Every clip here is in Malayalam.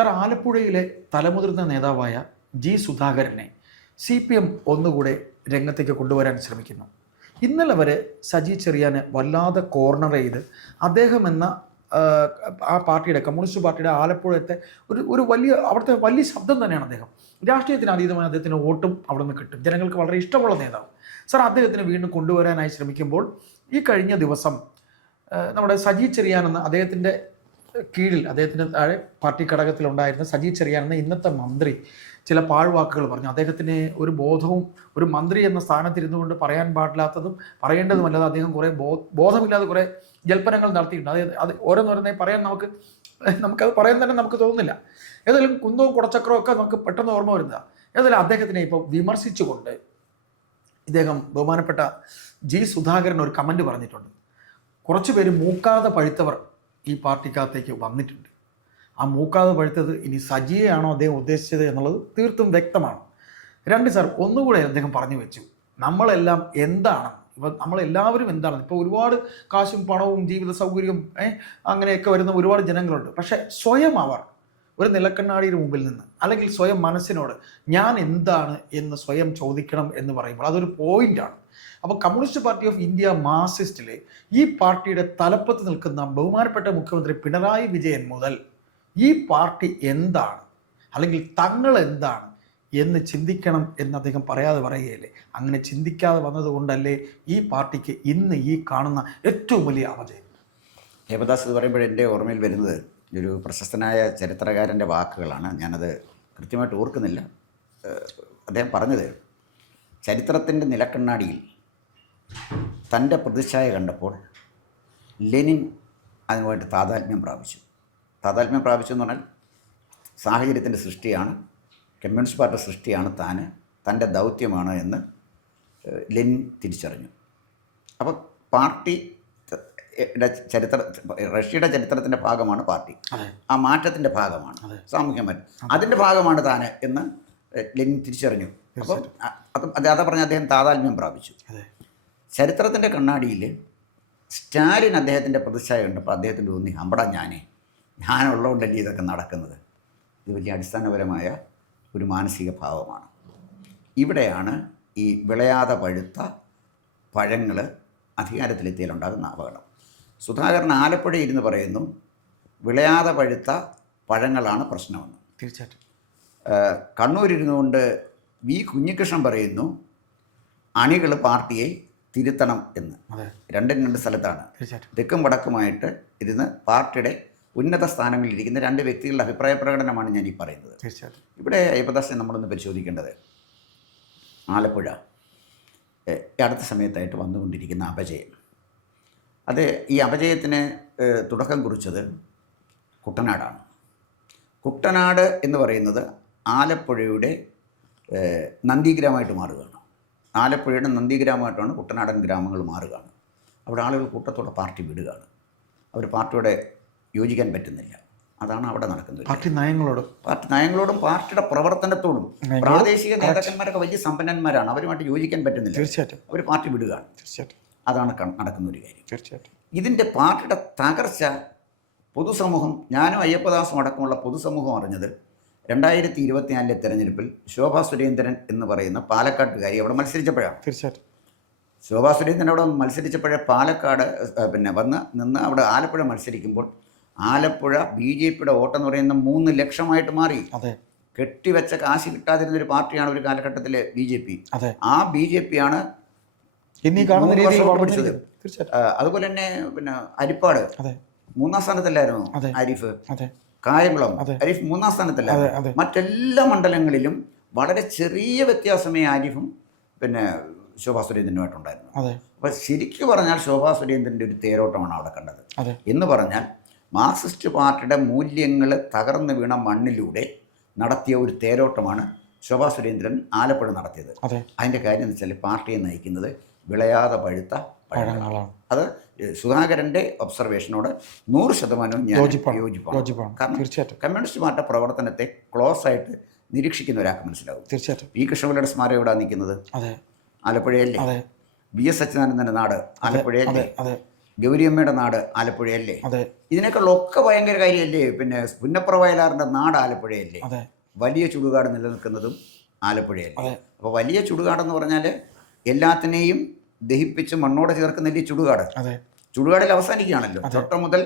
സാർ, ആലപ്പുഴയിലെ തലമുതിർന്ന നേതാവായ ജി സുധാകരനെ CPM ഒന്നുകൂടെ രംഗത്തേക്ക് കൊണ്ടുവരാൻ ശ്രമിക്കുന്നു. ഇന്നലെ വരെ സജി ചെറിയാനെ വല്ലാതെ കോർണർ ചെയ്ത് അദ്ദേഹം എന്ന ആ പാർട്ടിയുടെ കമ്മ്യൂണിസ്റ്റ് പാർട്ടിയുടെ ആലപ്പുഴത്തെ ഒരു വലിയ അവിടുത്തെ വലിയ ശബ്ദം തന്നെയാണ് അദ്ദേഹം. രാഷ്ട്രീയത്തിന് അതീതമായ അദ്ദേഹത്തിന് വോട്ടും അവിടെ നിന്ന് കിട്ടും. ജനങ്ങൾക്ക് വളരെ ഇഷ്ടമുള്ള നേതാവ്. സാർ, അദ്ദേഹത്തിന് വീണ്ടും കൊണ്ടുവരാനായി ശ്രമിക്കുമ്പോൾ ഈ കഴിഞ്ഞ ദിവസം നമ്മുടെ സജി ചെറിയാൻ എന്ന അദ്ദേഹത്തിൻ്റെ കീഴിൽ അദ്ദേഹത്തിൻ്റെ താഴെ പാർട്ടി ഘടകത്തിലുണ്ടായിരുന്ന സജി ചെറിയാൻ എന്ന ഇന്നത്തെ മന്ത്രി ചില പാഴ്വാക്കുകൾ പറഞ്ഞു. അദ്ദേഹത്തിന് ഒരു ബോധവും ഒരു മന്ത്രി എന്ന സ്ഥാനത്തിരുന്നു കൊണ്ട് പറയാൻ പാടില്ലാത്തതും പറയേണ്ടതുമല്ലാതെ അദ്ദേഹം കുറേ ബോധമില്ലാതെ കുറേ ജൽപ്പനങ്ങൾ നടത്തിയിട്ടുണ്ട്. അത് ഓരോന്നോരോന്നായി പറയാൻ നമുക്കത് പറയാൻ തന്നെ നമുക്ക് തോന്നുന്നില്ല. ഏതായാലും കുന്തവും കുടച്ചക്രവും ഒക്കെ നമുക്ക് പെട്ടെന്ന് ഓർമ്മ വരുന്നതാണ്. ഏതായാലും അദ്ദേഹത്തിനെ ഇപ്പോൾ വിമർശിച്ചുകൊണ്ട് ഇദ്ദേഹം ബഹുമാനപ്പെട്ട ജി സുധാകരൻ ഒരു കമൻറ്റ് പറഞ്ഞിട്ടുണ്ട്. കുറച്ച് പേര് മൂക്കാതെ പഴുത്തവർ ഈ പാർട്ടിക്കകത്തേക്ക് വന്നിട്ടുണ്ട്. ആ മൂക്കാതെ പഴുത്തത് ഇനി സജിയെയാണോ അദ്ദേഹം ഉദ്ദേശിച്ചത് എന്നുള്ളത് തീർത്തും വ്യക്തമാണ്. സാർ, ഒന്നുകൂടെ അദ്ദേഹം പറഞ്ഞു വെച്ചു, നമ്മളെല്ലാം എന്താണ്, ഇപ്പം നമ്മളെല്ലാവരും എന്താണ്, ഇപ്പോൾ ഒരുപാട് കാശും പണവും ജീവിത സൗകര്യവും അങ്ങനെയൊക്കെ വരുന്ന ഒരുപാട് ജനങ്ങളുണ്ട്. പക്ഷേ സ്വയം അവർ ഒരു നിലക്കണ്ണാടിയുടെ മുമ്പിൽ നിന്ന് അല്ലെങ്കിൽ സ്വയം മനസ്സിനോട് ഞാൻ എന്താണ് എന്ന് സ്വയം ചോദിക്കണം എന്ന് പറയുമ്പോൾ അതൊരു പോയിൻ്റാണ്. അപ്പോൾ കമ്മ്യൂണിസ്റ്റ് പാർട്ടി ഓഫ് ഇന്ത്യ മാർക്സിസ്റ്റിലെ ഈ പാർട്ടിയുടെ തലപ്പത്ത് നിൽക്കുന്ന ബഹുമാനപ്പെട്ട മുഖ്യമന്ത്രി പിണറായി വിജയൻ മുതൽ ഈ പാർട്ടി എന്താണ് അല്ലെങ്കിൽ തങ്ങൾ എന്താണ് എന്ന് ചിന്തിക്കണം എന്ന് അദ്ദേഹം പറയാതെ പറയുകയല്ലേ. അങ്ങനെ ചിന്തിക്കാതെ വന്നതുകൊണ്ടല്ലേ ഈ പാർട്ടിക്ക് ഇന്ന് ഈ കാണുന്ന ഏറ്റവും വലിയ അപജയം. ദേവദാസ് എന്ന് പറയുമ്പോൾ എൻ്റെ ഓർമ്മയിൽ വരുന്നത് ഒരു പ്രശസ്തനായ ചരിത്രകാരൻ്റെ വാക്കുകളാണ്. ഞാനത് കൃത്യമായിട്ട് ഓർക്കുന്നില്ല. അദ്ദേഹം പറഞ്ഞത്, ചരിത്രത്തിൻ്റെ നിലക്കണ്ണാടിയിൽ തൻ്റെ പ്രതിച്ഛായ കണ്ടപ്പോൾ ലെനിൻ അതുമായിട്ട് താതാത്മ്യം പ്രാപിച്ചു എന്ന് പറഞ്ഞാൽ സാഹചര്യത്തിൻ്റെ സൃഷ്ടിയാണ്, കമ്മ്യൂണിസ്റ്റ് പാർട്ടി സൃഷ്ടിയാണ് തൻ്റെ ദൗത്യമാണ് എന്ന് ലെനിൻ തിരിച്ചറിഞ്ഞു. അപ്പോൾ പാർട്ടി റഷ്യയുടെ ചരിത്രത്തിൻ്റെ ഭാഗമാണ് പാർട്ടി, ആ മാറ്റത്തിൻ്റെ ഭാഗമാണ് സാമൂഹ്യ മാറ്റം, അതിൻ്റെ ഭാഗമാണ് താൻ എന്ന് ലെനിൻ തിരിച്ചറിഞ്ഞു. അപ്പം അതാ പറഞ്ഞ അദ്ദേഹം താതാത്മ്യം പ്രാപിച്ചു. ചരിത്രത്തിൻ്റെ കണ്ണാടിയിൽ സ്റ്റാലിൻ അദ്ദേഹത്തിൻ്റെ പ്രതിച്ഛായ കണ്ടപ്പോൾ അദ്ദേഹത്തിൻ്റെ തോന്നി, അമ്പടാ ഞാനുള്ളതുകൊണ്ടല്ലേ ഇതൊക്കെ നടക്കുന്നത്. ഇത് വലിയ അടിസ്ഥാനപരമായ ഒരു മാനസിക ഭാവമാണ്. ഇവിടെയാണ് ഈ വിളയാതെ പഴുത്ത പഴങ്ങൾ അധികാരത്തിലെത്തിയാലുണ്ടാകുന്ന അപകടം. സുധാകരൻ ആലപ്പുഴ ഇരുന്ന് പറയുന്നു, വിളയാതെ പഴുത്ത പഴങ്ങളാണ് പ്രശ്നമെന്ന്. തീർച്ചയായിട്ടും. കണ്ണൂരിരുന്നു കൊണ്ട് വി കുഞ്ഞികൃഷ്ണൻ പറയുന്നു, അണികൾ പാർട്ടിയെ തിരുത്തണം എന്ന്. രണ്ട് സ്ഥലത്താണ്, തെക്കും വടക്കുമായിട്ട് ഇരുന്ന് പാർട്ടിയുടെ ഉന്നത സ്ഥാനങ്ങളിലിരിക്കുന്ന രണ്ട് വ്യക്തികളുടെ അഭിപ്രായ പ്രകടനമാണ് ഞാൻ ഈ പറയുന്നത്. ഇവിടെ യപദാസനെ നമ്മളൊന്ന് പരിശോധിക്കേണ്ടത് ആലപ്പുഴ അടുത്ത സമയത്തായിട്ട് വന്നുകൊണ്ടിരിക്കുന്ന അപജയം. ഈ അപജയത്തിന് തുടക്കം കുറിച്ചത് കുട്ടനാടാണ്. കുട്ടനാട് എന്ന് പറയുന്നത് ആലപ്പുഴയുടെ നന്ദിഗ്രാമമായിട്ട് മാറുകയാണ്. ആലപ്പുഴയുടെ നന്ദിഗ്രാമമായിട്ടാണ് കുട്ടനാടൻ ഗ്രാമങ്ങൾ മാറുകയാണ്. അവിടെ ആളുകൾ കൂട്ടത്തോടെ പാർട്ടി വിടുകയാണ്. അവർ പാർട്ടിയോടെ യോജിക്കാൻ പറ്റുന്നില്ല. അതാണ് അവിടെ നടക്കുന്നത്. പാർട്ടി നയങ്ങളോടും പാർട്ടിയുടെ പ്രവർത്തനത്തോടും. പ്രാദേശിക നേതാക്കന്മാരൊക്കെ വലിയ സമ്പന്നന്മാരാണ്, അവരുമായിട്ട് യോജിക്കാൻ പറ്റുന്നില്ല. തീർച്ചയായിട്ടും അവർ പാർട്ടി വിടുകയാണ്. അതാണ് നടക്കുന്ന ഒരു കാര്യം. തീർച്ചയായിട്ടും ഇതിൻ്റെ പാർട്ടിയുടെ തകർച്ച പൊതുസമൂഹം, ഞാനും അയ്യപ്പദാസും അടക്കമുള്ള പൊതുസമൂഹം അറിഞ്ഞത് 2024 തെരഞ്ഞെടുപ്പിൽ ശോഭാ സുരേന്ദ്രൻ എന്ന് പറയുന്ന പാലക്കാട്ടുകാരി അവിടെ മത്സരിച്ചപ്പോഴാണ്. തീർച്ചയായിട്ടും ശോഭാ സുരേന്ദ്രൻ അവിടെ മത്സരിച്ചപ്പോഴേ പാലക്കാട് നിന്ന് അവിടെ ആലപ്പുഴ മത്സരിക്കുമ്പോൾ ആലപ്പുഴ BJPയുടെ വോട്ടെന്ന് പറയുന്ന 3 ലക്ഷമായിട്ട് മാറി. കെട്ടിവെച്ച കാശ് കിട്ടാതിരുന്നൊരു പാർട്ടിയാണ് ഒരു കാലഘട്ടത്തിൽ BJP. ആ BJPയാണ് പിടിച്ചത്. അതുപോലെ തന്നെ അരിപ്പാട് 3-ാം സ്ഥാനത്തല്ലായിരുന്നു ആരിഫ്. കായംകുളം ആരിഫ് 3-ാം സ്ഥാനത്തല്ലായിരുന്നു. മറ്റെല്ലാ മണ്ഡലങ്ങളിലും വളരെ ചെറിയ വ്യത്യാസമേ ആരിഫും ശോഭാ സുരേന്ദ്രനുമായിട്ടുണ്ടായിരുന്നു. അപ്പോൾ ശരിക്കും പറഞ്ഞാൽ ശോഭാ സുരേന്ദ്രൻ്റെ ഒരു തേരോട്ടമാണ് അവിടെ കണ്ടത്. എന്ന് പറഞ്ഞാൽ മാർക്സിസ്റ്റ് പാർട്ടിയുടെ മൂല്യങ്ങൾ തകർന്നു വീണ മണ്ണിലൂടെ നടത്തിയ ഒരു തേരോട്ടമാണ് ശോഭാ സുരേന്ദ്രൻ ആലപ്പുഴ നടത്തിയത്. അതിൻ്റെ കാര്യം എന്ന് വെച്ചാൽ പാർട്ടിയെ നയിക്കുന്നത് വിളയാതെ പഴുത്ത പഴങ്ങളാണ്. അത് സുധാകരൻ്റെ ഒബ്സർവേഷനോട് 100% ഞാൻ യോജിപ്പാണ്. കാരണം കമ്മ്യൂണിസ്റ്റ് പാർട്ടി പ്രവർത്തനത്തെ ക്ലോസ് ആയിട്ട് നിരീക്ഷിക്കുന്ന ഒരാൾക്ക് മനസ്സിലാവും. തീർച്ചയായിട്ടും. പി കൃഷ്ണപിള്ളയുടെ സ്മാരകം എവിടെ നിൽക്കുന്നത്? ആലപ്പുഴയല്ലേ. VS അച്യുതാനന്ദൻ്റെ നാട് ആലപ്പുഴയല്ലേ. ഗൗരിയമ്മയുടെ നാട് ആലപ്പുഴയല്ലേ? അതെ. ഇതിനേക്കാളൊക്കെ ഭയങ്കര കാര്യമല്ലേ പിന്നെ പുന്നപ്ര വയലാറിൻ്റെ നാട് ആലപ്പുഴയല്ലേ? അതെ. വലിയ ചുടുകാട് നിലനിൽക്കുന്നതും ആലപ്പുഴയല്ലേ? അതെ. അപ്പോൾ വലിയ ചുടുകാടെന്ന് പറഞ്ഞാൽ എല്ലാത്തിനെയും ദഹിപ്പിച്ച് മണ്ണോടെ ചേർക്കുന്നതിൻ്റെ ചുടുകാട്. അതെ. ചുടുകാടിൽ അവസാനിക്കുകയാണല്ലോ, ചൊട്ട മുതൽ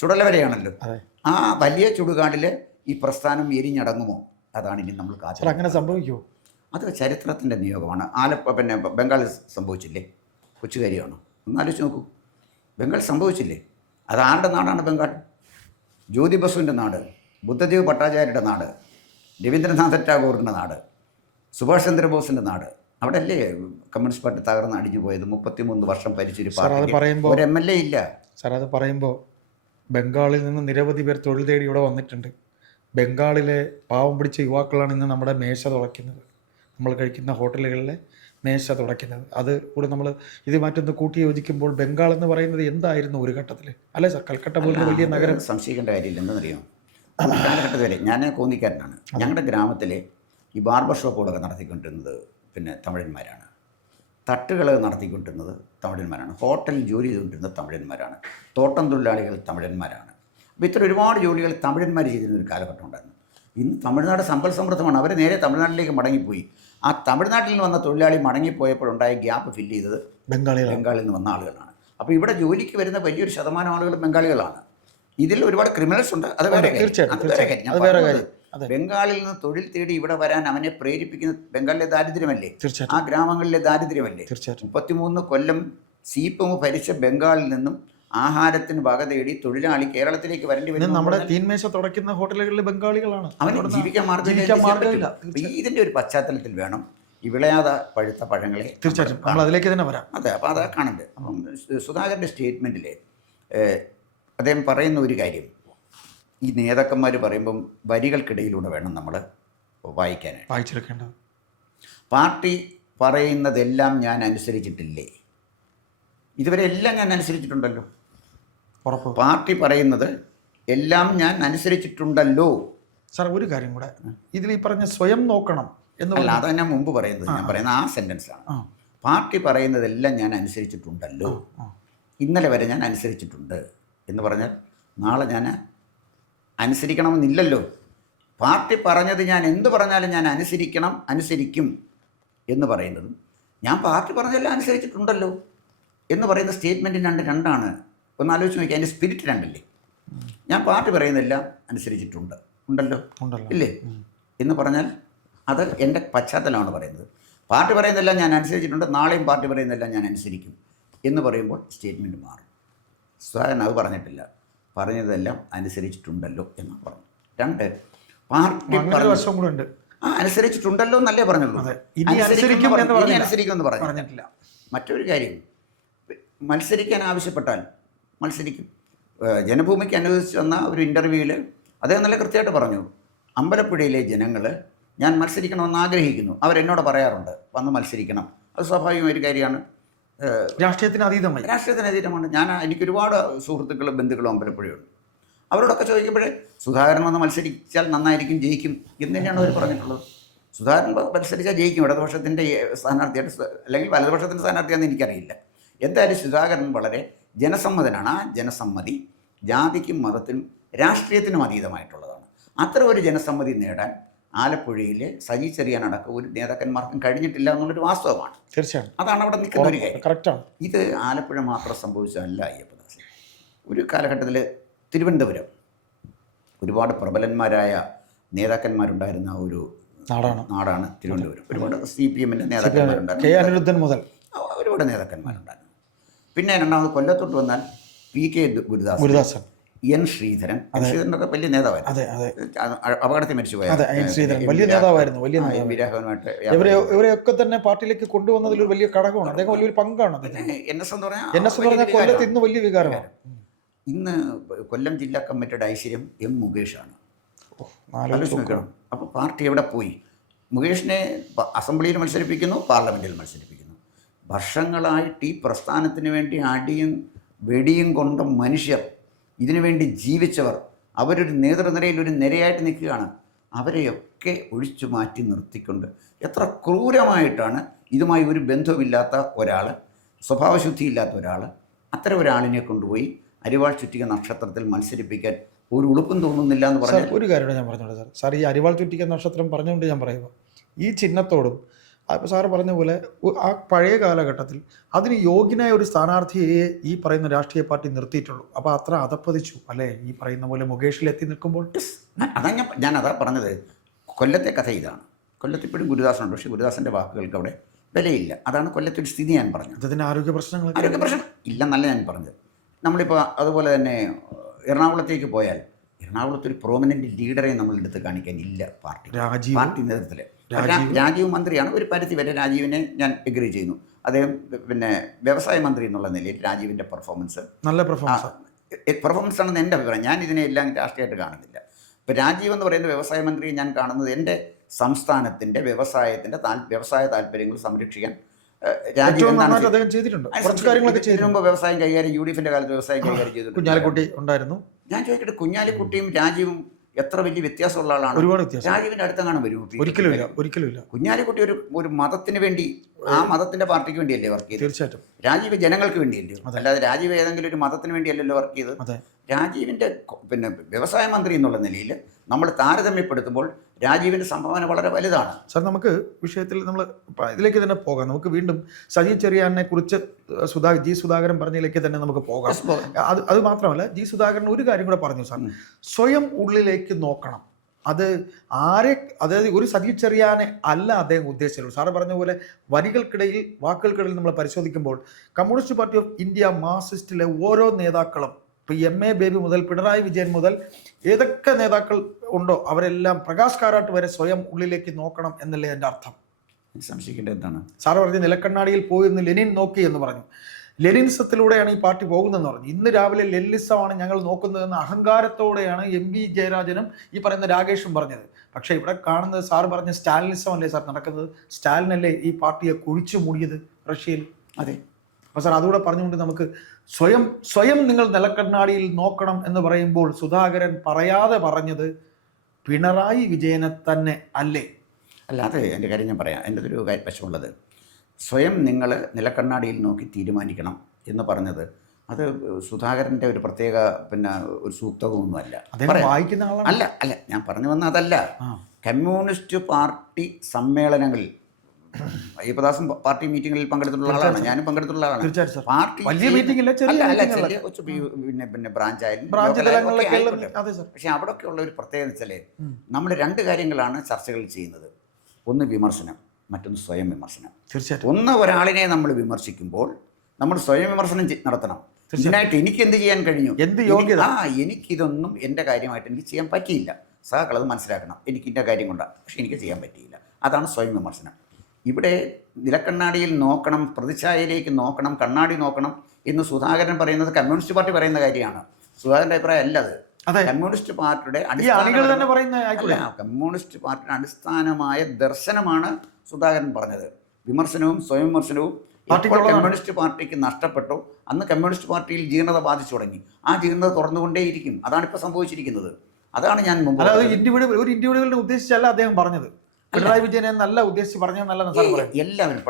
ചുടല വരെയാണല്ലോ. അതെ. ആ വലിയ ചുടുകാടിൽ ഈ പ്രസ്ഥാനം എരിഞ്ഞടങ്ങുമോ? അതാണ് ഇനി നമ്മൾ കാത്തിരിക്കുന്നത്. അങ്ങനെ സംഭവിക്കുമോ? അത് ചരിത്രത്തിൻ്റെ നിയോഗമാണ്. പിന്നെ ബംഗാളിൽ സംഭവിച്ചില്ലേ? കൊച്ചുകാരിയാണോ? ഒന്നാലോചിച്ച് നോക്കൂ. ബംഗാൾ സംഭവിച്ചില്ലേ? അത് ആരുടെ നാടാണ് ബംഗാൾ? ജ്യോതി ബസുവിൻ്റെ നാട്, ബുദ്ധദേവ് ഭട്ടാചാര്യയുടെ നാട്, രവീന്ദ്രനാഥ ടാഗോറിൻ്റെ നാട്, സുഭാഷ് ചന്ദ്രബോസിൻ്റെ നാട്. അവിടെ അല്ലേ കമ്മ്യൂണിസ്റ്റ് പാർട്ടി തകർന്ന് അടിഞ്ഞു പോയത്? 33 വർഷം ഭരിച്ചൊരു പാർട്ടി, ഒരു MLA ഇല്ല. സാർ, അത് പറയുമ്പോൾ ബംഗാളിൽ നിന്ന് നിരവധി പേർ തൊഴിൽ തേടി ഇവിടെ വന്നിട്ടുണ്ട്. ബംഗാളിലെ പാവം പിടിച്ച യുവാക്കളാണ് ഇന്ന് നമ്മുടെ മേശ തുളയ്ക്കുന്നത്, നമ്മൾ കഴിക്കുന്ന ഹോട്ടലുകളിലെ മേശ തുടയ്ക്കുന്നത്. അത് കൂടെ നമ്മൾ ഇത് മറ്റൊന്ന് കൂട്ടി യോജിക്കുമ്പോൾ ബംഗാൾ എന്ന് പറയുന്നത് എന്തായിരുന്നു ഒരു ഘട്ടത്തിൽ, അല്ലേ സാർ? കൽക്കട്ട പോലുള്ള വലിയ നഗരം. സംശയിക്കേണ്ട കാര്യമില്ല. എന്താണെന്നറിയാം, കാലഘട്ടത്തിൽ വരെ ഞാൻ കോന്നിക്കാരനാണ്. ഞങ്ങളുടെ ഗ്രാമത്തിലെ ഈ ബാർബർ ഷോപ്പുകളൊക്കെ നടത്തിക്കൊണ്ടിരുന്നത് പിന്നെ തമിഴന്മാരാണ്. തട്ടുകൾ നടത്തിക്കൊണ്ടിരുന്നത് തമിഴന്മാരാണ്. ഹോട്ടലിൽ ജോലി ചെയ്തുകൊണ്ടിരുന്നത് തമിഴന്മാരാണ്. തോട്ടം തൊഴിലാളികൾ തമിഴന്മാരാണ്. അപ്പോൾ ഇത്ര ഒരുപാട് ജോലികൾ തമിഴന്മാർ ചെയ്തിരുന്ന ഒരു കാലഘട്ടം ഉണ്ടായിരുന്നു. ഇന്ന് തമിഴ്നാട് സമ്പൽ സമൃദ്ധമാണ്. അവർ നേരെ തമിഴ്നാട്ടിലേക്ക് മടങ്ങിപ്പോയി. ആ തമിഴ്നാട്ടിൽ നിന്ന് വന്ന തൊഴിലാളി മടങ്ങിപ്പോയപ്പോഴുണ്ടായ ഗ്യാപ്പ് ഫില്ല് ചെയ്തത് ബംഗാളിൽ നിന്ന് വന്ന ആളുകളാണ്. അപ്പോൾ ഇവിടെ ജോലിക്ക് വരുന്ന വലിയൊരു ശതമാനം ആളുകൾ ബംഗാളികളാണ്. ഇതിൽ ഒരുപാട് ക്രിമിനൽസ് ഉണ്ട്. അത് വേറെ കാര്യം. ബംഗാളിൽ നിന്ന് തൊഴിൽ തേടി ഇവിടെ വരാൻ അവനെ പ്രേരിപ്പിക്കുന്ന ബംഗാളിലെ ദാരിദ്ര്യമല്ലേ? ആ ഗ്രാമങ്ങളിലെ ദാരിദ്ര്യമല്ലേ? 33 കൊല്ലം CPM ഭരിച്ച ബംഗാളിൽ നിന്നും ആഹാരത്തിന് വക തേടി തൊഴിലാളി കേരളത്തിലേക്ക് വരേണ്ടി വരും. നമ്മുടെ തീൻമേശ തുടയ്ക്കുന്ന ഹോട്ടലുകളിലെ ബംഗാളികളാണ്. അവന് ജീവിക്കാൻ മാർഗ്ഗമില്ല. ഇതിൻ്റെ ഒരു പശ്ചാത്തലത്തിൽ വേണം ഈ വിളയാതെ പഴുത്ത പഴങ്ങളെ തീർച്ചയായിട്ടും നമ്മൾ അതിലേക്ക് തന്നെ വരാം. അതെ. അപ്പോൾ അതാ കാണുന്നുണ്ട്. അപ്പം സുധാകരൻ്റെ സ്റ്റേറ്റ്മെൻറ്റിൽ അദ്ദേഹം പറയുന്ന ഒരു കാര്യം, ഈ നേതാക്കന്മാർ പറയുമ്പം വരികൾക്കിടയിലൂടെ വേണം നമ്മൾ വായിക്കാനായിട്ട്. വായിച്ചെടുക്കേണ്ടത്. പാർട്ടി പറയുന്നതെല്ലാം ഞാൻ അനുസരിച്ചിട്ടില്ലേ? ഇതുവരെ എല്ലാം ഞാൻ അനുസരിച്ചിട്ടുണ്ടല്ലോ. ഉറപ്പ്. പാർട്ടി പറയുന്നത് എല്ലാം ഞാൻ അനുസരിച്ചിട്ടുണ്ടല്ലോ. സാർ, ഒരു കാര്യം കൂടെ, ഇതിൽ ഈ പറഞ്ഞ സ്വയം നോക്കണം എന്നല്ല, അതാണ് ഞാൻ മുമ്പ് പറയുന്നത്. ഞാൻ പറയുന്ന ആ സെൻറ്റൻസാണ്. പാർട്ടി പറയുന്നതെല്ലാം ഞാൻ അനുസരിച്ചിട്ടുണ്ടല്ലോ. ഇന്നലെ വരെ ഞാൻ അനുസരിച്ചിട്ടുണ്ട് എന്ന് പറഞ്ഞാൽ നാളെ ഞാൻ അനുസരിക്കണമെന്നില്ലല്ലോ. പാർട്ടി പറഞ്ഞത് ഞാൻ എന്ത് പറഞ്ഞാലും ഞാൻ അനുസരിക്കും എന്ന് പറയുന്നതും ഞാൻ പാർട്ടി പറഞ്ഞതെല്ലാം അനുസരിച്ചിട്ടുണ്ടല്ലോ എന്ന് പറയുന്ന സ്റ്റേറ്റ്മെൻറ്റിന് രണ്ടാണ്. ഒന്ന് ആലോചിച്ച് നോക്കി, അതിൻ്റെ സ്പിരിറ്റ് രണ്ടല്ലേ? ഞാൻ പാർട്ടി പറയുന്നതെല്ലാം ഉണ്ടല്ലോ ഇല്ലേ എന്ന് പറഞ്ഞാൽ അത് എൻ്റെ പശ്ചാത്തലമാണ് പറയുന്നത്. പാർട്ടി പറയുന്നതെല്ലാം ഞാൻ അനുസരിച്ചിട്ടുണ്ട്, നാളെയും പാർട്ടി പറയുന്നതെല്ലാം ഞാൻ അനുസരിക്കും എന്ന് പറയുമ്പോൾ സ്റ്റേറ്റ്മെൻറ്റ് മാറും. സുധാകരൻ അത് പറഞ്ഞിട്ടില്ല, പറഞ്ഞതെല്ലാം അനുസരിച്ചിട്ടുണ്ടല്ലോ എന്നാണ് പറഞ്ഞു. 2, പാർട്ടി അനുസരിച്ചിട്ടുണ്ടല്ലോ എന്നല്ലേ പറഞ്ഞുള്ളൂ, അനുസരിക്കുമെന്ന് പറഞ്ഞിട്ടില്ല. മറ്റൊരു കാര്യം, മത്സരിക്കാൻ ആവശ്യപ്പെട്ടാൽ മത്സരിക്കും. ജനഭൂമിക്ക് അനുവദിച്ച് വന്ന ഒരു ഇൻ്റർവ്യൂവിൽ അദ്ദേഹം നല്ല കൃത്യമായിട്ട് പറഞ്ഞു, അമ്പലപ്പുഴയിലെ ജനങ്ങൾ ഞാൻ മത്സരിക്കണമെന്ന് ആഗ്രഹിക്കുന്നു, അവരെന്നോട് പറയാറുണ്ട് വന്ന് മത്സരിക്കണം. അത് സ്വാഭാവികമായ ഒരു കാര്യമാണ്. രാഷ്ട്രീയത്തിന് അതീതമാണ്. എനിക്ക് ഒരുപാട് സുഹൃത്തുക്കളും ബന്ധുക്കളും അമ്പലപ്പുഴയുണ്ട്. അവരോടൊക്കെ ചോദിക്കുമ്പോഴേ സുധാകരൻ വന്ന് മത്സരിച്ചാൽ നന്നായിരിക്കും, ജയിക്കും എന്ന് തന്നെയാണ് അവർ പറഞ്ഞിട്ടുള്ളത്. സുധാകരൻ മത്സരിച്ചാൽ ജയിക്കും, ഇടതുപക്ഷത്തിൻ്റെ സ്ഥാനാർത്ഥിയായിട്ട് അല്ലെങ്കിൽ വലതുപക്ഷത്തിൻ്റെ സ്ഥാനാർത്ഥിയാണെന്ന് എനിക്കറിയില്ല. എന്തായാലും സുധാകരൻ വളരെ ജനസമ്മതനാണ്. ആ ജനസമ്മതി ജാതിക്കും മതത്തിനും രാഷ്ട്രീയത്തിനും അതീതമായിട്ടുള്ളതാണ്. അത്ര ഒരു ജനസമ്മതി നേടാൻ ആലപ്പുഴയിലെ സജി ചെറിയാനടക്കം ഒരു നേതാക്കന്മാർക്കും കഴിഞ്ഞിട്ടില്ല എന്നുള്ളൊരു വാസ്തവമാണ്. തീർച്ചയായും അതാണ് അവിടെ നിൽക്കുന്ന ഒരു കാര്യം. കറക്റ്റാണ്. ഇത് ആലപ്പുഴ മാത്രം സംഭവിച്ചതല്ല അയ്യപ്പദാസ്. ഒരു കാലഘട്ടത്തിൽ തിരുവനന്തപുരം ഒരുപാട് പ്രബലന്മാരായ നേതാക്കന്മാരുണ്ടായിരുന്ന ഒരു നാടാണ് തിരുവനന്തപുരം. ഒരുപാട് CPMൻ്റെ നേതാക്കന്മാരുണ്ടായിരുന്നു, ഒരുപാട് നേതാക്കന്മാരുണ്ടായിരുന്നു. പിന്നെ രണ്ടാമത് കൊല്ലത്തോട്ട് വന്നാൽ PK ഗുരുദാസൻ, N. ശ്രീധരൻ. ശ്രീധരനൊക്കെ വലിയ നേതാവായിരുന്നു. അപകടത്തിൽ മരിച്ചുപോയ വലിയ നേതാവായിരുന്നു. വിരാഹവനുമായിട്ട് ഇവരെയൊക്കെ തന്നെ പാർട്ടിയിലേക്ക് കൊണ്ടുവന്നതിൽ ഒരു വലിയ ഘടകമാണ്, അദ്ദേഹം വലിയൊരു പങ്കാണ്. NS എന്ന് പറഞ്ഞാൽ കൊല്ലത്ത് ഇന്ന് വലിയ വികാരമാണ്. ഇന്ന് കൊല്ലം ജില്ലാ കമ്മിറ്റിയുടെ ഐശ്വര്യം M. മുകേഷാണ്. അപ്പോൾ പാർട്ടി എവിടെ പോയി? മുകേഷിനെ അസംബ്ലിയിൽ മത്സരിപ്പിക്കുന്നു, പാർലമെൻറ്റിൽ മത്സരിപ്പിക്കുന്നു. വർഷങ്ങളായിട്ട് ഈ പ്രസ്ഥാനത്തിന് വേണ്ടി അടിയും വെടിയും കൊണ്ട മനുഷ്യർ, ഇതിനുവേണ്ടി ജീവിച്ചവർ, അവരൊരു നേതൃനിരയിൽ ഒരു നിരയായിട്ട് നിൽക്കുകയാണ്. അവരെയൊക്കെ ഒഴിച്ചു മാറ്റി നിർത്തിക്കൊണ്ട് എത്ര ക്രൂരമായിട്ടാണ് ഇതുമായി ഒരു ബന്ധവുമില്ലാത്ത ഒരാൾ, സ്വഭാവശുദ്ധിയില്ലാത്ത ഒരാൾ അത്തരം ഒരാളിനെ കൊണ്ടുപോയി അരിവാൾ ചുറ്റിക നക്ഷത്രത്തിൽ മത്സരിപ്പിക്കാൻ ഒരു ഉളുപ്പും തോന്നുന്നില്ല എന്ന് പറഞ്ഞാൽ ഒരു കാര്യമാണ് ഞാൻ പറഞ്ഞോളൂ സാർ. ഈ അരിവാൾ ചുറ്റിക്ക നക്ഷത്രം പറഞ്ഞുകൊണ്ട് ഞാൻ പറയുക, ഈ ചിഹ്നത്തോടും അപ്പോൾ സാറ് പറഞ്ഞ പോലെ ആ പഴയ കാലഘട്ടത്തിൽ അതിന് യോഗ്യനായ ഒരു സ്ഥാനാർത്ഥിയെ ഈ പറയുന്ന രാഷ്ട്രീയ പാർട്ടി നിർത്തിയിട്ടുള്ളൂ. അപ്പോൾ അത്ര അതപ്പതിച്ചു അല്ലേ ഈ പറയുന്ന പോലെ മുകേഷിൽ എത്തി നിൽക്കുമ്പോൾ? അതാ ഞാൻ അതാ പറഞ്ഞത്. കൊല്ലത്തെ കഥ ഇതാണ്. കൊല്ലത്തിപ്പോഴും ഗുരുദാസനുണ്ട്, പക്ഷേ ഗുരുദാസൻ്റെ വാക്കുകൾക്ക് അവിടെ വിലയില്ല. അതാണ് കൊല്ലത്തെ ഒരു സ്ഥിതി ഞാൻ പറഞ്ഞത്. അതിന് ആരോഗ്യ പ്രശ്നങ്ങൾ ഇല്ലെന്നല്ല ഞാൻ പറഞ്ഞത്. നമ്മളിപ്പോൾ അതുപോലെ തന്നെ എറണാകുളത്തേക്ക് പോയാൽ എറണാകുളത്ത് ഒരു പ്രോമിനൻ്റ് ലീഡറെ നമ്മളെടുത്ത് കാണിക്കാൻ ഇല്ല പാർട്ടി നേതൃത്വത്തിൽ. രാജീവ് മന്ത്രിയാണ്. ഒരു പരിധി വരെ രാജീവിനെ ഞാൻ എഗ്രി ചെയ്യുന്നു. അദ്ദേഹം പിന്നെ വ്യവസായ മന്ത്രി എന്നുള്ള നിലയിൽ രാജീവിൻ്റെ നല്ല പെർഫോമൻസ് ആണെന്ന് എൻ്റെ അഭിപ്രായം. ഞാൻ ഇതിനെ എല്ലാം രാഷ്ട്രീയമായിട്ട് കാണുന്നില്ല. ഇപ്പോൾ രാജീവ് എന്ന് പറയുന്ന വ്യവസായ മന്ത്രിയെ ഞാൻ കാണുന്നത് എൻ്റെ സംസ്ഥാനത്തിൻ്റെ വ്യവസായ താല്പര്യങ്ങൾ സംരക്ഷിക്കാൻ രാജീവ് വ്യവസായം കൈകാര്യം UDFിൻ്റെ കാലത്ത് വ്യവസായം കൈകാര്യം ചെയ്തിട്ടുണ്ട്. കുഞ്ഞാലിക്കുട്ടി ഉണ്ടായിരുന്നു. ഞാൻ ചോദിക്കട്ടെ, കുഞ്ഞാലിക്കുട്ടിയും രാജീവും എത്ര വലിയ വ്യത്യാസമുള്ള ആളാണ്? രാജീവിൻ്റെ അടുത്തെങ്ങാനും വരും? ഒരിക്കലുമില്ല. കുഞ്ഞാലിക്കുട്ടി ഒരു മതത്തിന് വേണ്ടി, ആ മതത്തിന്റെ പാർട്ടിക്ക് വേണ്ടിയല്ലേ വർക്ക് ചെയ്തത്? തീർച്ചയായിട്ടും. രാജീവ് ജനങ്ങൾക്ക് വേണ്ടിയല്ലോ, അല്ലാതെ രാജീവ് ഏതെങ്കിലും ഒരു മതത്തിന് വേണ്ടിയല്ലല്ലോ വർക്ക് ചെയ്തത്. രാജീവിന്റെ പിന്നെ വ്യവസായ മന്ത്രി എന്നുള്ള നിലയിൽ നമ്മൾ താരതമ്യപ്പെടുത്തുമ്പോൾ രാജീവിന്റെ സംഭാവന വളരെ വലുതാണ്. സാർ, നമുക്ക് വിഷയത്തിൽ നമ്മൾ ഇതിലേക്ക് തന്നെ പോകാം. നമുക്ക് വീണ്ടും സജി ചെറിയാനെ കുറിച്ച് ജി സുധാകരൻ പറഞ്ഞതിലേക്ക് തന്നെ നമുക്ക് പോകാം. അത് മാത്രമല്ല, ജി സുധാകരൻ ഒരു കാര്യം കൂടെ പറഞ്ഞു സാർ, സ്വയം ഉള്ളിലേക്ക് നോക്കണം. അതായത് ഒരു സജി ചെറിയാനെ അല്ല അദ്ദേഹം ഉദ്ദേശിച്ചുള്ളൂ. സാറ് പറഞ്ഞ പോലെ വരികൾക്കിടയിൽ വാക്കുകൾക്കിടയിൽ നമ്മൾ പരിശോധിക്കുമ്പോൾ കമ്മ്യൂണിസ്റ്റ് പാർട്ടി ഓഫ് ഇന്ത്യ മാർക്സിസ്റ്റിലെ ഓരോ നേതാക്കളും, ഇപ്പോൾ MA ബേബി മുതൽ പിണറായി വിജയൻ മുതൽ ഏതൊക്കെ നേതാക്കൾ ഉണ്ടോ അവരെല്ലാം, പ്രകാശ് കാരാട്ട് വരെ സ്വയം ഉള്ളിലേക്ക് നോക്കണം എന്നല്ലേ എൻ്റെ അർത്ഥം. സംശയിക്കേണ്ടത് എന്താണ്? സാറ് പറഞ്ഞ് നിലക്കണ്ണാടിയിൽ പോയി എന്ന് ലെനിൻ നോക്കി എന്ന് പറഞ്ഞു. ലെനിനിസത്തിലൂടെയാണ് ഈ പാർട്ടി പോകുന്നതെന്ന് പറഞ്ഞു. ഇന്ന് രാവിലെ ലെനിനിസമാണ് ഞങ്ങൾ നോക്കുന്നതെന്ന് അഹങ്കാരത്തോടെയാണ് MV ജയരാജനും ഈ പറയുന്ന രാകേഷും പറഞ്ഞത്. പക്ഷേ ഇവിടെ കാണുന്നത് സാറ് പറഞ്ഞ സ്റ്റാലിനിസം അല്ലേ സാർ നടക്കുന്നത്? സ്റ്റാലിനല്ലേ ഈ പാർട്ടിയെ കുഴിച്ചു മൂടിയത് റഷ്യയിൽ? അതെ. അപ്പോൾ സാർ അതുകൂടെ പറഞ്ഞുകൊണ്ട് നമുക്ക് സ്വയം നിങ്ങൾ നിലക്കണ്ണാടിയിൽ നോക്കണം എന്ന് പറയുമ്പോൾ സുധാകരൻ പറയാതെ പറഞ്ഞത് പിണറായി വിജയനെ തന്നെ അല്ലേ? അല്ലാതെ എൻ്റെ കാര്യം ഞാൻ പറയാം. എൻ്റെ ഒരു വശമുള്ളത്, സ്വയം നിങ്ങൾ നിലക്കണ്ണാടിയിൽ നോക്കി തീരുമാനിക്കണം എന്ന് പറഞ്ഞത് അത് സുധാകരൻ്റെ ഒരു പ്രത്യേക ഒരു സൂക്തകമൊന്നുമല്ല. അല്ല ഞാൻ പറഞ്ഞു വന്ന അതല്ല. കമ്മ്യൂണിസ്റ്റ് പാർട്ടി സമ്മേളനങ്ങളിൽ അയ്യപ്പദാസും പാർട്ടി മീറ്റിംഗിൽ പങ്കെടുത്തിട്ടുള്ള ആളാണ്, ഞാനും പങ്കെടുത്തിട്ടുള്ള ആളാണ്. പാർട്ടി പിന്നെ ബ്രാഞ്ചായാലും, പക്ഷെ അവിടെയൊക്കെ ഉള്ള ഒരു പ്രത്യേകത വെച്ചാൽ നമ്മൾ രണ്ട് കാര്യങ്ങളാണ് ചർച്ചകൾ ചെയ്യുന്നത്. ഒന്ന് വിമർശനം, മറ്റൊന്ന് സ്വയം വിമർശനം. ഒന്ന് ഒരാളിനെ നമ്മൾ വിമർശിക്കുമ്പോൾ നമ്മൾ സ്വയം വിമർശനം നടത്തണം. ഇതിനായിട്ട് എനിക്ക് എന്ത് ചെയ്യാൻ കഴിഞ്ഞു, എന്ത് യോഗ്യത, എനിക്കിതൊന്നും എൻ്റെ കാര്യമായിട്ട് എനിക്ക് ചെയ്യാൻ പറ്റിയില്ല. സഹാക്കൾ അത് മനസ്സിലാക്കണം. എനിക്ക് ഇന്ന കാര്യം കൊണ്ടാണ്, പക്ഷെ എനിക്ക് ചെയ്യാൻ പറ്റിയില്ല. അതാണ് സ്വയം വിമർശനം. ഇവിടെ നിലക്കണ്ണാടിയിൽ നോക്കണം, പ്രതിച്ഛായയിലേക്ക് നോക്കണം, കണ്ണാടി നോക്കണം എന്ന് സുധാകരൻ പറയുന്നത് കമ്മ്യൂണിസ്റ്റ് പാർട്ടി പറയുന്ന കാര്യമാണ്. സുധാകരൻ്റെ അഭിപ്രായം അല്ല അത്. കമ്മ്യൂണിസ്റ്റ് പാർട്ടിയുടെ കമ്മ്യൂണിസ്റ്റ് പാർട്ടിയുടെ അടിസ്ഥാനമായ ദർശനമാണ് സുധാകരൻ പറഞ്ഞത്. വിമർശനവും സ്വയം വിമർശനവും കമ്മ്യൂണിസ്റ്റ് പാർട്ടിക്ക് നഷ്ടപ്പെട്ടു. അന്ന് കമ്മ്യൂണിസ്റ്റ് പാർട്ടിയിൽ ജീർണത ബാധിച്ചു തുടങ്ങി. ആ ജീർണത തുറന്നുകൊണ്ടേയിരിക്കും. അതാണ് ഇപ്പോൾ സംഭവിച്ചിരിക്കുന്നത്. അതാണ് ഞാൻ മുമ്പ് ഒരു ഇൻഡിവിജ്വലിനെ ഉദ്ദേശിച്ചല്ല അദ്ദേഹം പറഞ്ഞത്. പിണറായി വിജയനെ നല്ല ഉദ്ദേശിച്ച് പറഞ്ഞെന്നല്ല എല്ലാവരും.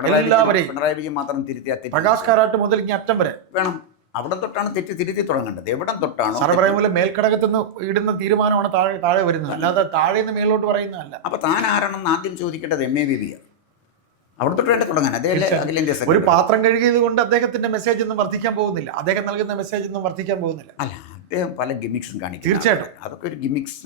പിണറായി വിജയൻ മാത്രം തിരുത്തിയാൽ പ്രകാശ് കാരാട്ട് മുതൽ ഇനി അറ്റം വരെ വേണം. അവിടെ തൊട്ടാണ് തിരുത്തി തുടങ്ങേണ്ടത്. എവിടെ തൊട്ടാണോ സാറ് പറയുമ്പോൾ മേൽഘടകത്തുനിന്ന് ഇടുന്ന തീരുമാനമാണ് താഴെ വരുന്നത്, അല്ലാതെ താഴെ നിന്ന് മേലോട്ട് പറയുന്നതല്ല. അപ്പൊ താൻ ആരാണെന്ന് ആദ്യം ചോദിക്കേണ്ടത് MA ബേബിയാണ്. അവിടെ തൊട്ട് വേണ്ട തുടങ്ങാൻ. അതേ ഒരു പാത്രം കഴുകിയത് കൊണ്ട് അദ്ദേഹത്തിന്റെ മെസ്സേജ് ഒന്നും വർദ്ധിക്കാൻ പോകുന്നില്ല, അദ്ദേഹം നൽകുന്ന മെസ്സേജ് ഒന്നും വർദ്ധിക്കാൻ പോകുന്നില്ല. അല്ല, അദ്ദേഹം പല ഗിമിക്സും കാണിക്കും. തീർച്ചയായിട്ടും അതൊക്കെ ഒരു ഗിമിക്സ്.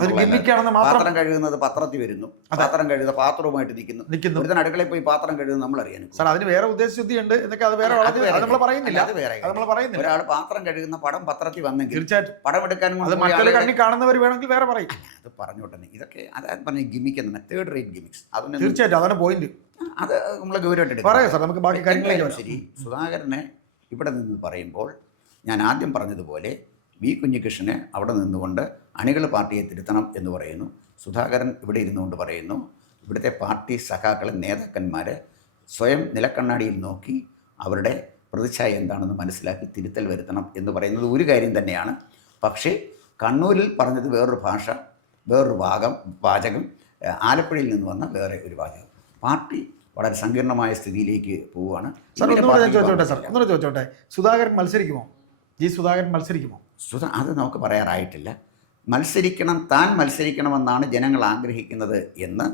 പാത്രം കഴുകുന്നത് പത്രത്തിൽ വരുന്നു, പാത്രം കഴുകുന്ന പാത്രവുമായിട്ട് നിൽക്കുന്നു. ഒരു അടുക്കളയിൽ പോയി പാത്രം കഴുകുന്നത് നമ്മൾ അറിയാൻ സാർ, അതിന് വേറെ ഉദ്ദേശശുദ്ധിയുണ്ട് എന്നൊക്കെ. അത് വേറെ നമ്മൾ പറയുന്നില്ല. ഒരാൾ പാത്രം കഴുകുന്ന പടം പത്രത്തിൽ വന്നെങ്കിൽ തീർച്ചയായിട്ടും പടം എടുക്കാനും മറ്റൊരു കണ്ണി കാണുന്നവർ വേണമെങ്കിൽ വേറെ പറയും. അത് പറഞ്ഞോട്ടെ. ഇതൊക്കെ അതായത് പറഞ്ഞ ഗിമിക്ക് എന്ന്, തേർഡ് റേറ്റ് ഗിമിക്സ്. അതൊന്നും തീർച്ചയായിട്ടും അതാണ് പോയിന്റ്. അത് നമ്മൾ ഗൗരവമായിട്ട് പറയാം സാർ, നമുക്ക് ബാക്കി കാര്യങ്ങളെല്ലാം. ശരി, സുധാകരനെ ഇവിടെ നിന്ന് പറയുമ്പോൾ ഞാൻ ആദ്യം പറഞ്ഞതുപോലെ വി കുഞ്ഞികൃഷ്ണനെ അവിടെ നിന്നുകൊണ്ട് അണികൾ പാർട്ടിയെ തിരുത്തണം എന്ന് പറയുന്നു. സുധാകരൻ ഇവിടെ ഇരുന്നുകൊണ്ട് പറയുന്നു ഇവിടുത്തെ പാർട്ടി സഖാക്കളെ, നേതാക്കന്മാരെ സ്വയം നിലക്കണ്ണാടിയിൽ നോക്കി അവരുടെ പ്രതിച്ഛായ എന്താണെന്ന് മനസ്സിലാക്കി തിരുത്തൽ വരുത്തണം എന്ന് പറയുന്നത് ഒരു കാര്യം തന്നെയാണ്. പക്ഷേ കണ്ണൂരിൽ പറഞ്ഞത് വേറൊരു ഭാഷ, വേറൊരു വാചകം, ആലപ്പുഴയിൽ നിന്ന് വന്ന വേറെ ഒരു വാചകം. പാർട്ടി വളരെ സങ്കീർണമായ സ്ഥിതിയിലേക്ക് പോവുകയാണ്. ചോദിച്ചോട്ടെ, സുധാകരൻ മത്സരിക്കുമോ? ജി സുധാകരൻ മത്സരിക്കുമോ? അത് നമുക്ക് പറയാറായിട്ടില്ല. താൻ മത്സരിക്കണമെന്നാണ് ജനങ്ങൾ ആഗ്രഹിക്കുന്നത് എന്ന്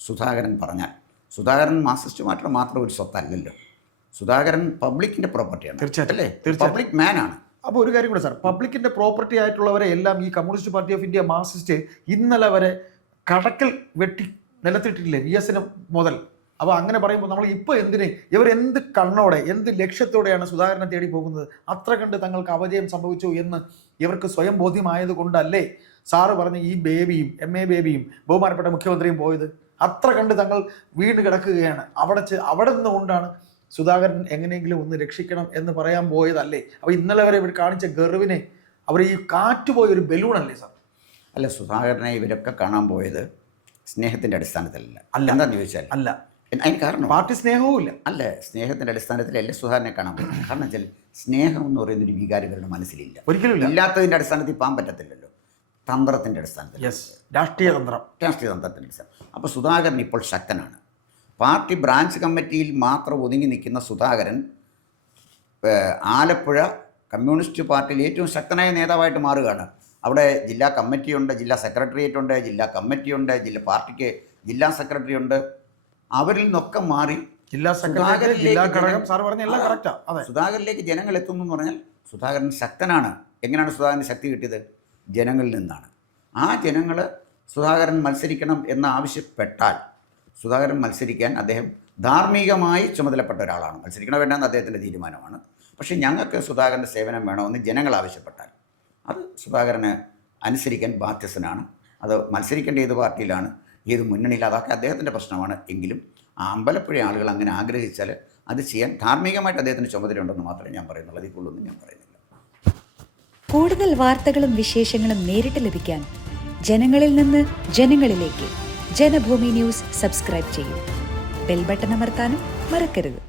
സുധാകരൻ പറഞ്ഞാൽ, സുധാകരൻ മാർക്സിസ്റ്റ് പാർട്ടിയുടെ മാത്രം ഒരു സ്വത്തല്ലല്ലോ. സുധാകരൻ പബ്ലിക്കിൻ്റെ പ്രോപ്പർട്ടിയാണ്. തീർച്ചയായിട്ടും അല്ലേ? പബ്ലിക് മാനാണ്. അപ്പോൾ ഒരു കാര്യം കൂടെ സാർ, പബ്ലിക്കിൻ്റെ പ്രോപ്പർട്ടി ആയിട്ടുള്ളവരെ എല്ലാം ഈ communist party of India Marxist ഇന്നലെ വരെ കടക്കൽ വെട്ടി നിലത്തിട്ടിട്ടില്ലേ, VS മുതൽ. അപ്പോൾ അങ്ങനെ പറയുമ്പോൾ നമ്മൾ ഇപ്പോൾ ഇവരെന്ത് കണ്ണോടെ എന്ത് ലക്ഷ്യത്തോടെയാണ് സുധാകരനെ തേടി പോകുന്നത്? അത്ര കണ്ട് തങ്ങൾക്ക് അപജയം സംഭവിച്ചു എന്ന് ഇവർക്ക് സ്വയം ബോധ്യമായത് കൊണ്ടല്ലേ സാറ് പറഞ്ഞ ഈ ബേബിയും MA ബേബിയും ബഹുമാനപ്പെട്ട മുഖ്യമന്ത്രിയും പോയത്? അത്ര കണ്ട് തങ്ങൾ വീണ് കിടക്കുകയാണ്. അവിടെ നിന്നുകൊണ്ടാണ് സുധാകരൻ എങ്ങനെയെങ്കിലും ഒന്ന് രക്ഷിക്കണം എന്ന് പറയാൻ പോയതല്ലേ? അപ്പോൾ ഇന്നലെ വരെ ഇവർ കാണിച്ച ഗർവിനെ അവർ ഈ കാറ്റുപോയ ഒരു ബലൂണല്ലേ സാർ? അല്ല, സുധാകരനെ ഇവരൊക്കെ കാണാൻ പോയത് സ്നേഹത്തിൻ്റെ അടിസ്ഥാനത്തിലല്ല. എന്താണെന്ന് ചോദിച്ചാൽ അല്ല, അതിന് കാരണം പാർട്ടി സ്നേഹവും ഇല്ല. അല്ല, സ്നേഹത്തിൻ്റെ അടിസ്ഥാനത്തിലല്ല സുധാകരനെ കാണാൻ പോകുന്നത്. കാരണം വെച്ചാൽ സ്നേഹം എന്ന് പറയുന്നൊരു വികാരം ഇവരുടെ മനസ്സിലില്ല. ഒരിക്കലും ഇല്ലാത്തതിൻ്റെ അടിസ്ഥാനത്തിൽ പോകാൻ പറ്റത്തില്ലല്ലോ. തന്ത്രത്തിൻ്റെ അടിസ്ഥാനത്തിൽ, രാഷ്ട്രീയ തന്ത്രത്തിൻ്റെ അടിസ്ഥാനം. അപ്പോൾ സുധാകരൻ ഇപ്പോൾ ശക്തനാണ്. പാർട്ടി ബ്രാഞ്ച് കമ്മിറ്റിയിൽ മാത്രം ഒതുങ്ങി നിൽക്കുന്ന സുധാകരൻ ആലപ്പുഴ കമ്മ്യൂണിസ്റ്റ് പാർട്ടിയിൽ ഏറ്റവും ശക്തനായ നേതാവായിട്ട് മാറുകയാണ്. അവിടെ ജില്ലാ കമ്മിറ്റിയുണ്ട്, ജില്ലാ സെക്രട്ടേറിയറ്റ് ഉണ്ട്, ജില്ലാ കമ്മിറ്റിയുണ്ട്, പാർട്ടിക്ക് ജില്ലാ സെക്രട്ടറി ഉണ്ട്. അവരിൽ നിന്നൊക്കെ മാറി സുധാകരനിലേക്ക് ജനങ്ങൾ എത്തുന്നു എന്ന് പറഞ്ഞാൽ സുധാകരൻ ശക്തനാണ്. എങ്ങനെയാണ് സുധാകരന് ശക്തി കിട്ടിയത്? ജനങ്ങളിൽ നിന്നാണ്. ആ ജനങ്ങൾ സുധാകരൻ മത്സരിക്കണം എന്ന് ആവശ്യപ്പെട്ടാൽ സുധാകരൻ മത്സരിക്കാൻ അദ്ദേഹം ധാർമ്മികമായി ചുമതലപ്പെട്ട ഒരാളാണ്. മത്സരിക്കണോ വേണ്ടെന്ന് അദ്ദേഹത്തിൻ്റെ തീരുമാനമാണ്. പക്ഷേ ഞങ്ങൾക്ക് സുധാകരൻ്റെ സേവനം വേണമെന്ന് ജനങ്ങൾ ആവശ്യപ്പെട്ടാൽ അത് സുധാകരന് അനുസരിക്കാൻ ബാധ്യസ്ഥനാണ്. അത് മത്സരിക്കേണ്ട ഏത് പാർട്ടിയിലാണ്, ഏത് മുന്നണിയിൽ, അതൊക്കെ അദ്ദേഹത്തിൻ്റെ പ്രശ്നമാണ്. എങ്കിലും ആ അമ്പലപ്പുഴ ആളുകൾ അങ്ങനെ ആഗ്രഹിച്ചാൽ അത് ചെയ്യാൻ ധാർമ്മികമായിട്ട് അദ്ദേഹത്തിന് ചുമതലയുണ്ടെന്ന് മാത്രമേ ഞാൻ പറയുന്നുള്ളൂ. അതിൽ കൂടുതലൊന്നും ഞാൻ പറയുന്നില്ല. കൂടുതൽ വാർത്തകളും വിശേഷങ്ങളും നേരിട്ട് ലഭിക്കാൻ ജനങ്ങളിൽ നിന്ന് ജനങ്ങളിലേക്ക് ജനഭൂമി ന്യൂസ് സബ്സ്ക്രൈബ് ചെയ്യൂ. ബെൽ ബട്ടൺ അമർത്താനും മറക്കരുത്.